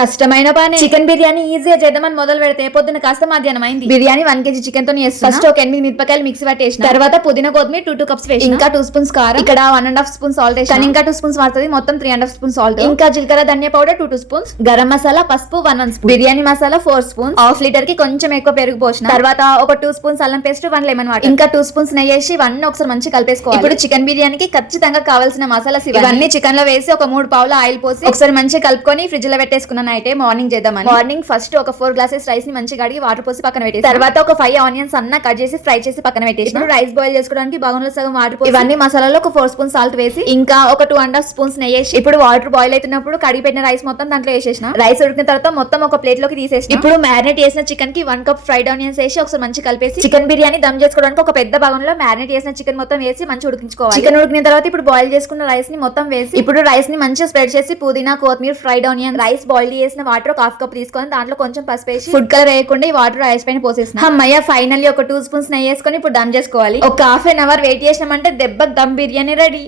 కష్టమైన పని. చికెన్ బిర్యానీ ఈజీగా చేద్దామని మొదలు పెడితే పొద్దున కాస్త మధ్యాహ్నం అయింది. బిర్యానీ 1 kg చికెన్ తో చేస్తాను. ఫస్ట్ ఒక 8 మిరపకాయలు మిక్సీ పట్టేసిన తర్వాత పుదీనా కొత్తిమీర 2 కప్స్ వేసి ఇంకా 2 స్పూన్స్ కారం, ఇక్కడ 1.5 స్పూన్ సాల్ట్ వేసి ఇంకా 2 స్పూన్స్ పడుతుంది, మొత్తం 3.5 స్పూన్ సాల్ట్, ఇంకా జీలకర్ర ధనియా పౌడర్ 2 స్పూన్స్, గరం మసాలా పసుపు 1 spoon, biryani masala 4 spoon, half litre కి కొంచెం ఎక్కువ పెరుగు పోసిన తర్వాత ఒక 2 స్పూన్స్ అల్లం పేస్ట్ 1 లెమన్ వాటర్, ఇంకా 2 స్పూన్స్ నెయ్యి వేసి ఇవన్నీ ఒకసారి మంచి కలిపేసుకోవాలి. ఇప్పుడు చికెన్ బిర్యానీకి ఖచ్చితంగా కావాల్సిన మసాలాస్ ఇవన్నీ చికెన్ లో వేసి ఒక 3 పావుల ఆయిల్ పోసి ఒకసారి మంచిగా కలుపుకొని ఫ్రిడ్జ్ లో పెట్టేసుకున్నాను. అయితే మార్నింగ్ చేద్దామని మార్నింగ్ ఫస్ట్ ఒక 4 గ్లాసెస్ రైస్ ని మంచిగా కడిగి వాటర్ పోసి పక్కన పెట్టేసి తర్వాత ఒక 5 ఆనియన్స్ అన్న కట్ చేసి ఫ్రై చేసి పక్కన పెట్టేసి రైస్ బాయిల్ చేసుకోవడానికి బాగుంలో సగం వాటర్ పోసి ఇవన్నీ మసాలాలో ఒక 4 స్పూన్ సాల్ట్ వేసి ఇంకా ఒక 2.5 స్పూన్స్ నెయ్యి వేసి ఇప్పుడు వాటర్ బాయిల్ అవుతున్నప్పుడు కడిగి పెట్టిన రైస్ మొత్తం దాంట్లో వేసేసిన రైస్ ఉడికిన తర్వాత మొత్తం ఒక ప్లేట్ లోకి తీసేసి ఇప్పుడు మ్యారినేట్ చేసిన చికెన్ కి 1 కప్ ఫ్రైడ్ ఆనియన్స్ వేసి ఒకసారి మంచి కలిపేసి చికెన్ బిర్యానీ దమ్ చేసుకోవడానికి ఒక పెద్ద భాగంలో మ్యారినేట్ చేసిన చికెన్ మొత్తం వేసి మంచి ఉడికించుకోవాలి. చికెన్ ఉడికిన తర్వాత ఇప్పుడు బాయిల్ చేసుకున్న రైస్ ని మొత్తం వేసి ఇప్పుడు రైస్ ని మంచిగా స్ప్రెడ్ చేసి పుదీనా కొత్తిమీర ఫ్రైడ్ ఆనియన్ రైస్ బాయిల్ చేసిన వాటర్ ఒక 1/2 కప్ తీసుకొని దాంట్లో కొంచెం పసుపు వేసి ఫుడ్ కలర్ వేయకుండా ఈ వాటర్ రైస్ పైన పోసేసిన అమ్మయ్య ఫైనల్లీ ఒక 2 స్పూన్స్ నెయ్యి వేసుకొని ఇప్పుడు దమ్ చేసుకోవాలి. ఒక 1/2 అవర్ వెయిట్ చేసినామంటే దెబ్బకి దమ్ బిర్యానీ రెడీ.